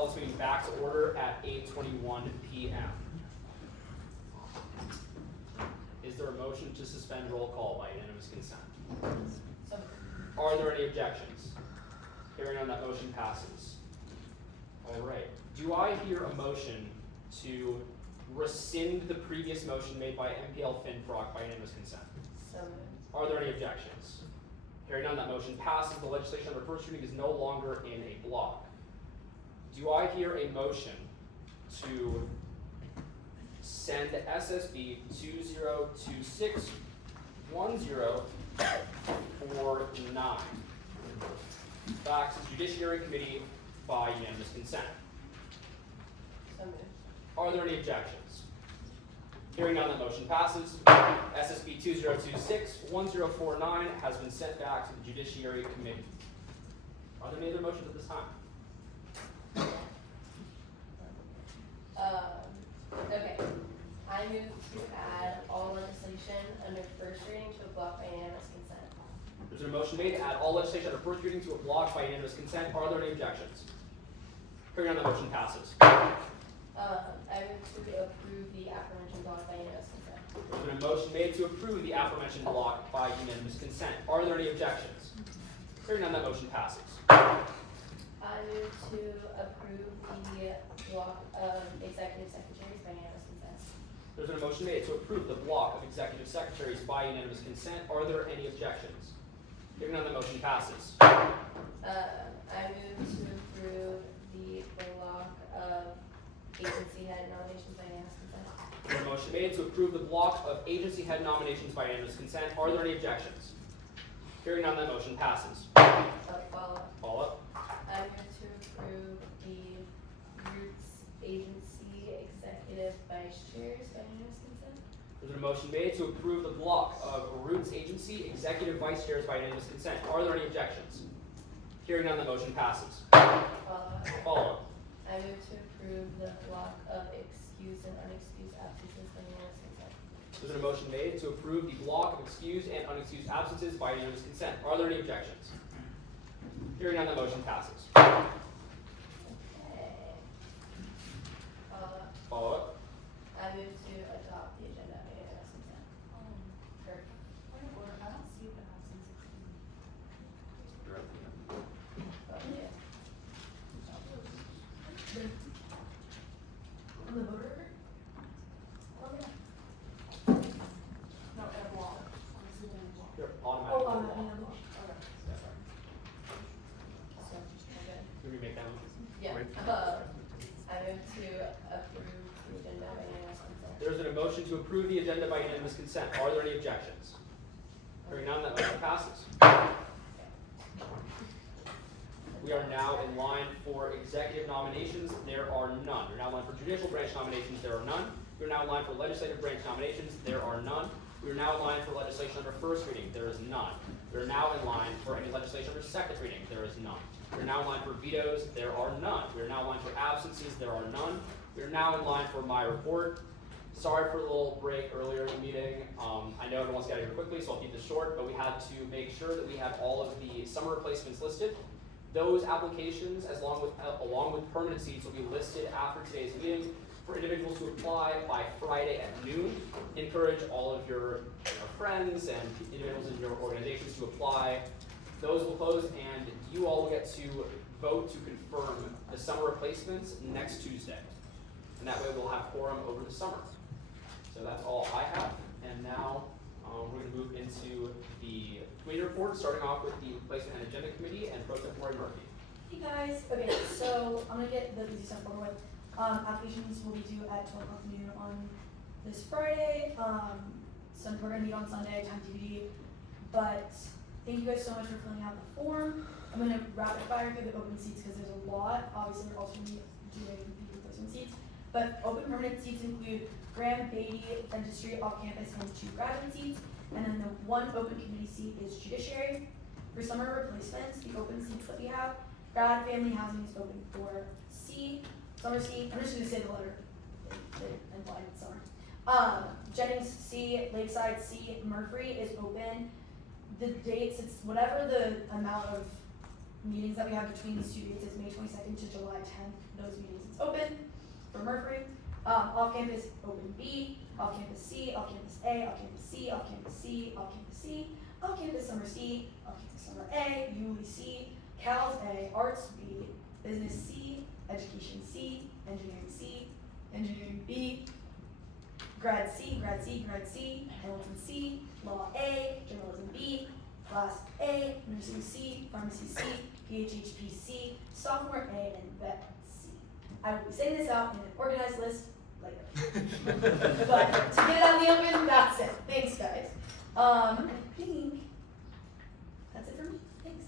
call this meeting back to order at 8:21 p.m. Is there a motion to suspend roll call by unanimous consent? Are there any objections? Hearing none, that motion passes. All right. Do I hear a motion to rescind the previous motion made by MPL FinProc by unanimous consent? So moved. Are there any objections? Hearing none, that motion passes. The legislation under first reading is no longer in a block. Do I hear a motion to send SSB 20261049 back to the Judiciary Committee by unanimous consent? So moved. Are there any objections? Hearing none, that motion passes. SSB 20261049 has been sent back to the Judiciary Committee. Are there any other motions at this time? Okay. I move to add all legislation under first reading to a block by unanimous consent. There's been a motion made to add all legislation under first reading to a block by unanimous consent. Are there any objections? Hearing none, the motion passes. I move to approve the aforementioned block by unanimous consent. There's been a motion made to approve the aforementioned block by unanimous consent. Are there any objections? Hearing none, that motion passes. I move to approve the block of executive secretaries by unanimous consent. There's been a motion made to approve the block of executive secretaries by unanimous consent. Are there any objections? Hearing none, the motion passes. I move to approve the block of agency head nominations by unanimous consent. There's a motion made to approve the block of agency head nominations by unanimous consent. Are there any objections? Hearing none, that motion passes. Follow. Follow up. I move to approve the Roots Agency Executive Vice Chairs by unanimous consent. There's been a motion made to approve the block of Roots Agency Executive Vice Chairs by unanimous consent. Are there any objections? Hearing none, the motion passes. Follow. Follow up. I move to approve the block of excused and unexcused absences by unanimous consent. There's been a motion made to approve the block of excused and unexcused absences by unanimous consent. Are there any objections? Hearing none, the motion passes. Okay. Follow up. I move to adopt the agenda by unanimous consent. Or- Point of order, I don't see the absence of. oh, yeah. On the voter record? Oh, yeah. No, at a block. Honestly, in a block. You're Oh, automatically. in a block, okay. That's right. So, okay. Can we make that motion? Yeah. I move to approve the agenda by unanimous consent. There's been a motion to approve the agenda by unanimous consent. Are there any objections? Hearing none, that motion passes. We are now in line for executive nominations. There are none. We're now in line for judicial branch nominations. There are none. We're now in line for legislative branch nominations. There are none. We are now in line for legislation under first reading. There is none. We are now in line for any legislation under second reading. There is none. We are now in line for vetoes. There are none. We are now in line for absences. There are none. We are now in line for my report. Sorry for the little break earlier in the meeting. I know everyone wants to get out of here quickly, so I'll keep this short, but we had to make sure that we have all of the summer replacements listed. Those applications, along with permanent seats, will be listed after today's meeting for individuals to apply by Friday at noon. Encourage all of your friends and individuals in your organizations to apply. Those will close, and you all will get to vote to confirm the summer replacements next Tuesday. And that way we'll have quorum over the summer. So that's all I have. And now we're going to move into the committee report, starting off with the Replacement and Agenda Committee and Pro Tempore Murphy. Hey guys, okay, so I'm gonna get the easy stuff over with. Applications will be due at 12 o'clock noon on this Friday. So we're gonna meet on Sunday, time TBD. But thank you guys so much for filling out the form. I'm gonna rapid fire through the open seats because there's a lot. Obviously, we're also gonna be doing the replacement seats. But open permanent seats include Graham, Beatty, Dentistry, off-campus, and 2 graduate seats. And then the 1 open committee seat is Judiciary. For summer replacements, the open seats that we have, grad family housing is open for C, summer C. I'm just going to say the letter that implied summer. Jennings C, Lakeside C, Murphy is open. The dates, it's whatever the amount of meetings that we have between these two dates is May 22nd to July 10th. Those meetings it's open for Mercury. Off-campus, open B, off-campus C, off-campus A, off-campus C, off-campus C, off-campus C, off-campus summer C, off-campus summer A, ULI C, Cal's A, Arts B, Business C, Education C, Engineering B, Grad C, Hamilton C, Law A, Journalism B, Class A, Nursing C, Pharmacy C, PHHP C, Sophomore A, and Vet C. I will be sending this out in an organized list later. But to get it out in the open, that's it. Thanks, guys. I think that's it for me. Thanks.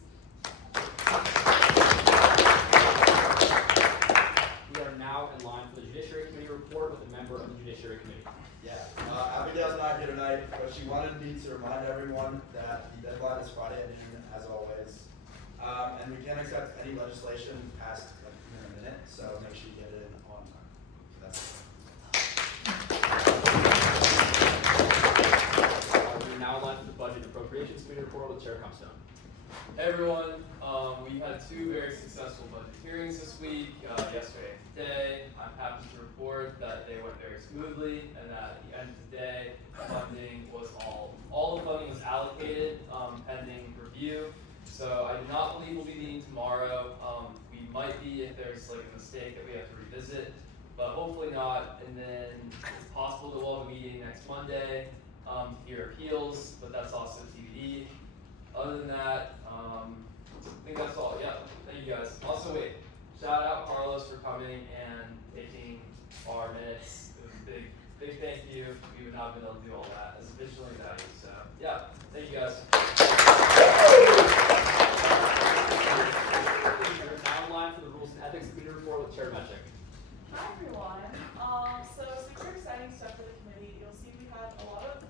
We are now in line for the Judiciary Committee report with a member of the Judiciary Committee. Yeah, Abigail's not here tonight, but she wanted me to remind everyone that the deadline is Friday at noon, as always. And we can't accept any legislation past like in a minute, so make sure you get it in on time. That's it. We are now in line for the Budget and Appropriations Committee report with Chair Comstone. Hey everyone, we had two very successful budget hearings this week, yesterday and today. I'm happy to report that they went very smoothly and that at the end of the day, funding was all the funding was allocated, pending review. So I do not believe we'll be meeting tomorrow. We might be if there's like a mistake that we have to revisit, but hopefully not. And then it's possible that we'll have a meeting next Monday to hear appeals, but that's also TBD. Other than that, I think that's all. Yeah, thank you guys. Also, wait, shout out Carlos for coming and taking our minutes. It was a big thank you. We would not have been able to do all that as efficiently as that is. So, yeah, thank you guys. We are now in line for the Rules and Ethics Committee report with Chair Metchik. Hi everyone. So super exciting stuff for the committee. You'll see we had a lot of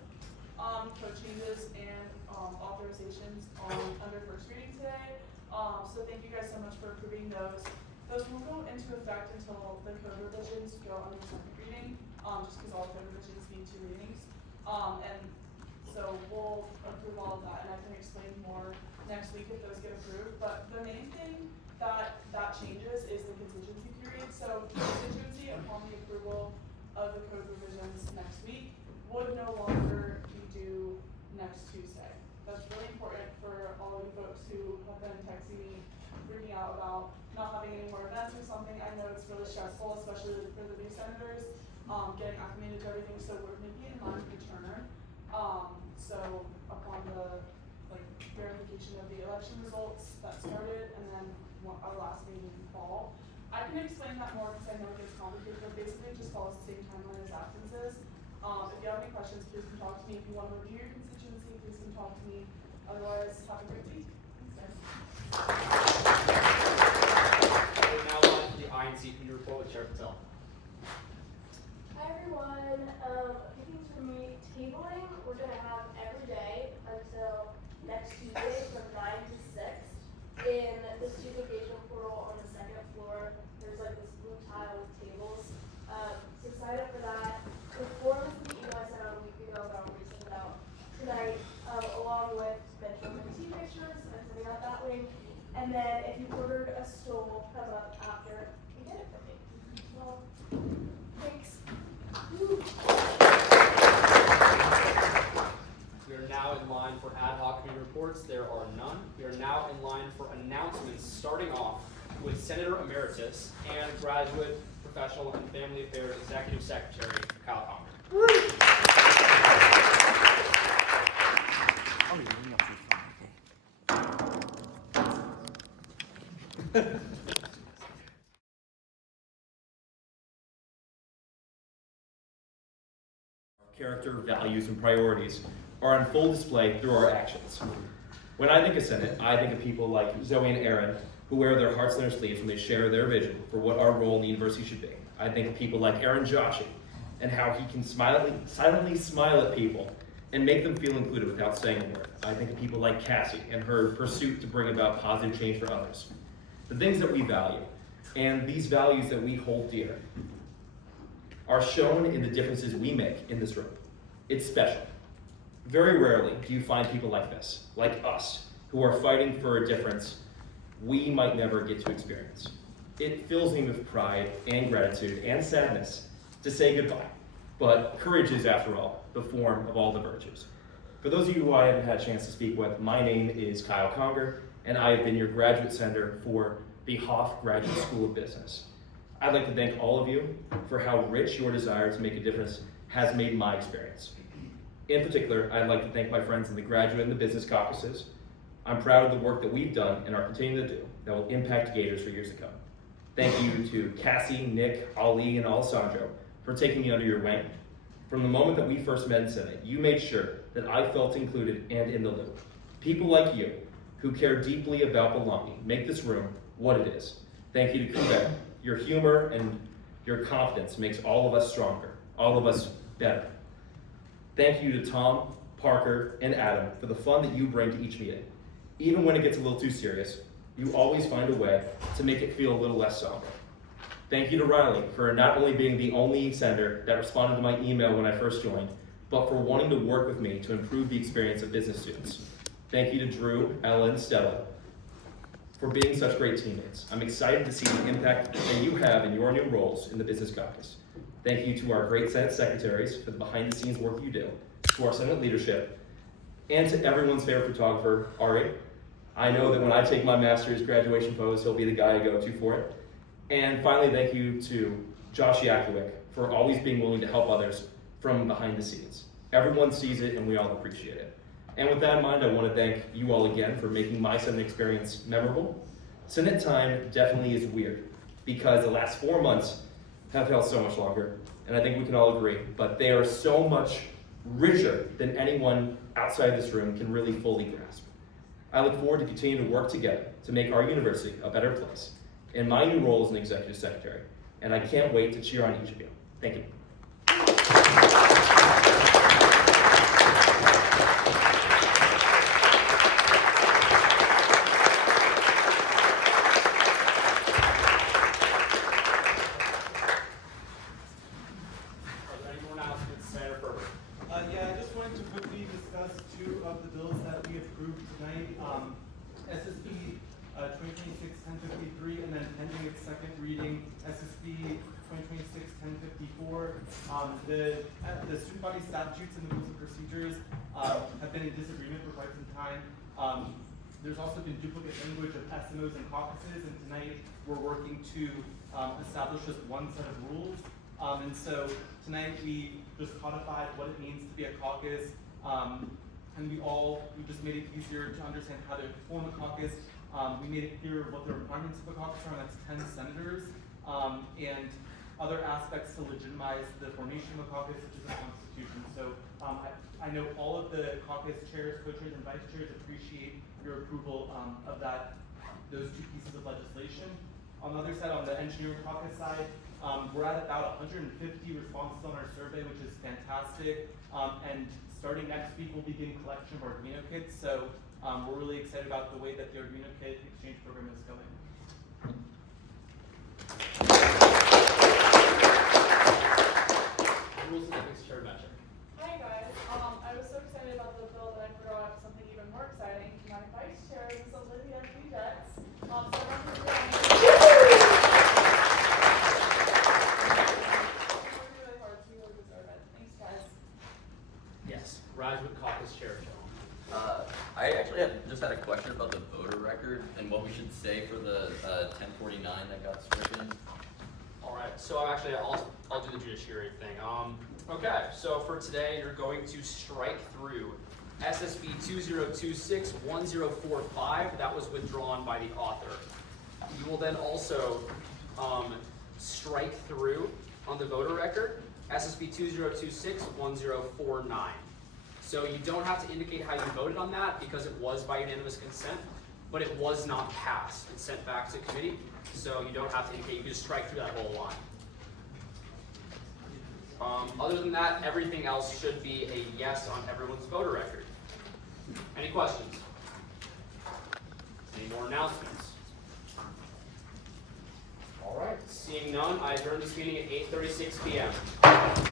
code changes and authorizations under first reading today. So thank you guys so much for approving those. Those won't go into effect until the code revisions go under second reading, just because all code revisions need 2 readings. And so we'll approve all of that, and I can explain more next week if those get approved. But the main thing that changes is the contingency period. So contingency upon the approval of the code revisions next week would no longer be due next Tuesday. That's really important for all of you folks who have been texting me, freaking out about not having any more events or something. I know it's really stressful, especially for the new senators, getting acclimated to everything. So we're making in line for turn. So upon the verification of the election results that started, and then our last meeting in fall. I can explain that more because I know it gets complicated, but basically it just follows the same timeline as absences. If you have any questions, please come talk to me. If you want to review your constituency, please come talk to me. Otherwise, have a great week. Thanks, guys. We are now in line for the INC Committee report with Chair Patel. Hi everyone, picking for me, tabling, we're gonna have every day until next Tuesday from 9 to 6 in the student engagement portal on the 2nd floor. There's like this blue tile with tables. So sign up for that. The form is the email I sent out a week ago, but I'll resend it out tonight, along with benchmark tea pictures. I'm sending out that link. And then if you ordered a stole, come up after you get it from me. Well, thanks. We are now in line for ad hoc committee reports. There are none. We are now in line for announcements, starting off with Senator Emeritus and Graduate Professional and Family Affairs Executive Secretary Kyle Conger. Character, values, and priorities are on full display through our actions. When I think of Senate, I think of people like Zoe and Aaron, who wear their hearts on their sleeves when they share their vision for what our role in the university should be. I think of people like Aaron Joshi, and how he can silently smile at people and make them feel included without saying a word. I think of people like Cassie and her pursuit to bring about positive change for others. The things that we value, and these values that we hold dear, are shown in the differences we make in this room. It's special. Very rarely do you find people like this, like us, who are fighting for a difference we might never get to experience. It fills me with pride and gratitude and sadness to say goodbye. But courage is, after all, the form of all the virtues. For those of you who I haven't had a chance to speak with, my name is Kyle Conger, and I have been your graduate senator for the Hoff Graduate School of Business. I'd like to thank all of you for how rich your desire to make a difference has made my experience. In particular, I'd like to thank my friends in the graduate and the business caucuses. I'm proud of the work that we've done and are continuing to do that will impact Gators for years to come. Thank you to Cassie, Nick, Ali, and Alessandro for taking me under your wing. From the moment that we first met in Senate, you made sure that I felt included and in the loop. People like you, who care deeply about belonging, make this room what it is. Thank you to Conger. Your humor and your confidence makes all of us stronger, all of us better. Thank you to Tom, Parker, and Adam for the fun that you bring to each meeting. Even when it gets a little too serious, you always find a way to make it feel a little less somber. Thank you to Riley for not only being the only senator that responded to my email when I first joined, but for wanting to work with me to improve the experience of business students. Thank you to Drew, Ella, and Stella for being such great teammates. I'm excited to see the impact that you have in your new roles in the Business Caucus. Thank you to our great Senate secretaries for the behind-the-scenes work you do, to our Senate leadership, and to everyone's favorite photographer, Ari. I know that when I take my master's graduation photos, he'll be the guy I go to for it. And finally, thank you to Josh Yakowick for always being willing to help others from behind the scenes. Everyone sees it and we all appreciate it. And with that in mind, I want to thank you all again for making my Senate experience memorable. Senate time definitely is weird because the last 4 months have felt so much longer, and I think we can all agree, but they are so much richer than anyone outside this room can really fully grasp. I look forward to continuing to work together to make our university a better place in my new role as an executive secretary, and I can't wait to cheer on each of you. Thank you. Yeah, I just wanted to quickly discuss 2 of the bills that we approved tonight. SSB 2026-1053, and then pending its second reading, SSB 2026-1054. The student body statutes and the rules and procedures have been in disagreement for quite some time. There's also been duplicate language of SMOs and caucuses, and tonight we're working to establish just one set of rules. And so tonight we just codified what it means to be a caucus, and we just made it easier to understand how to form a caucus. We made it clear what the requirements of a caucus are, and that's 10 senators, and other aspects to legitimize the formation of a caucus, such as the Constitution. So I know all of the caucus chairs, co-chairs, and vice chairs appreciate your approval of those 2 pieces of legislation. On the other side, on the engineering caucus side, we're at about 150 responses on our survey, which is fantastic. And starting next week, we'll begin collection of Arduino kits. So we're really excited about the way that the Arduino kit exchange program is going. Rules and ethics chair Metcher. Hi guys, I was so excited about the bill that I forgot something even more exciting. My vice chair is Olivia Jets. So I'm really hard, so you really deserve it. Thanks guys. Yes. Graduate caucus chair Joe. I actually just had a question about the voter record and what we should say for the 1049 that got stricken. All right, so I'll do the judiciary thing. Okay, so for today, you're going to strike through SSB 2026-1045. That was withdrawn by the author. You will then also strike through on the voter record SSB 2026-1049. So you don't have to indicate how you voted on that because it was by unanimous consent, but it was not passed. It's sent back to committee, so you don't have to indicate. You can just strike through that whole line. Other than that, everything else should be a yes on everyone's voter record. Any questions? Any more announcements? All right, seeing none, I adjourn this meeting at 8:36 p.m.